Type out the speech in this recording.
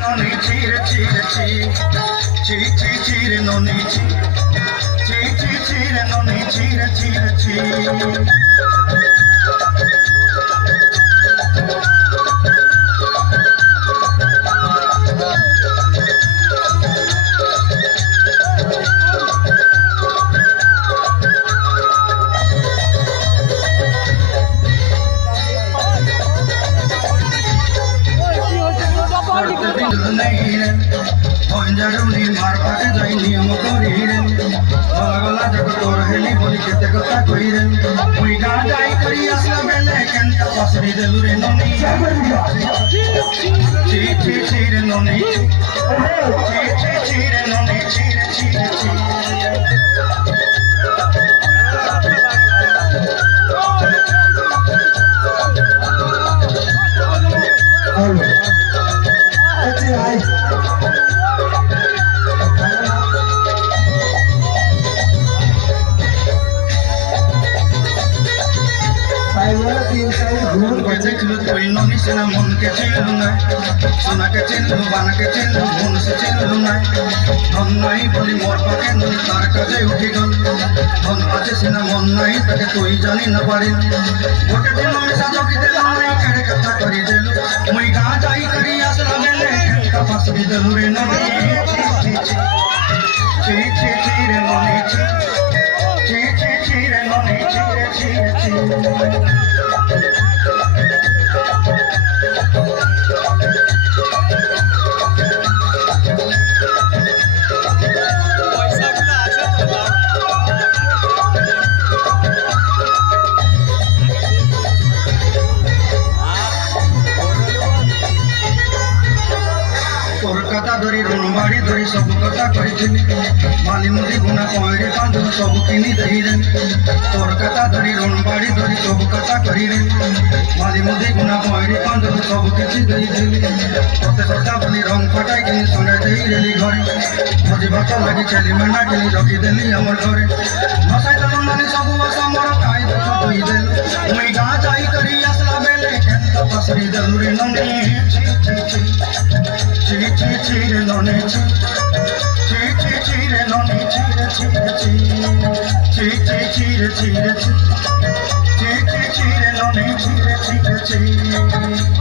Noni chire chire chi, chi chi chire noni chi, chi chi chire noni chire chire chi. Jaruni marpake jai niyam koriren gala jago tor heli boli kete kotha koiren mui ga jai kari asla bele kenta pasri delure noni chi chi chi re noni chi chi chi re noni chi re chi re chi noni sena mon ke chilunga sona ke chilu ban ke chilu mon se chilunga ধন নাই বলি মোর পাকে ননি তার কাজে উঠি গল ধন আছে সিনা মন নাই তাকে তুই জানি না পারি গোটে দিন আমি সাজকি দিল নাই কেড়ে কথা করি দেলু মুই গা যাই করি আসলা মেলে কা ফাসবি দেলু রে ননি চি চি চি রে ননি চি চি চি চি রে ননি চি রে চি চি কলকাতা ধরি রুনবাড়ি ধরি সব কথা কইছিনি মালি মুদি গুনা কইরে পাঁচ সব কিনি দেইরেন কলকাতা ধরি রুনবাড়ি ধরি সব কথা কইরেন মালি মুদি গুনা কইরে পাঁচ সব কিছু দেইদেলি কত কথা বলি রং ফাটাই কিনি সঙ্গে দেইরেলি ঘরে ভোজি ভাত লাগি ছেলে মেনা কিনি রখি দেলি আমার ঘরে নসাই তো নানি সব সমর কাই দই দেলু মুই গা যাই করি আসলা বেলে কেন পাসরি দেলু রে ননি chi chi chi re noni chi chi chi chi re noni chi re chi re chi chi chi chi re chi re chi chi chi chi re noni chi re chi re chi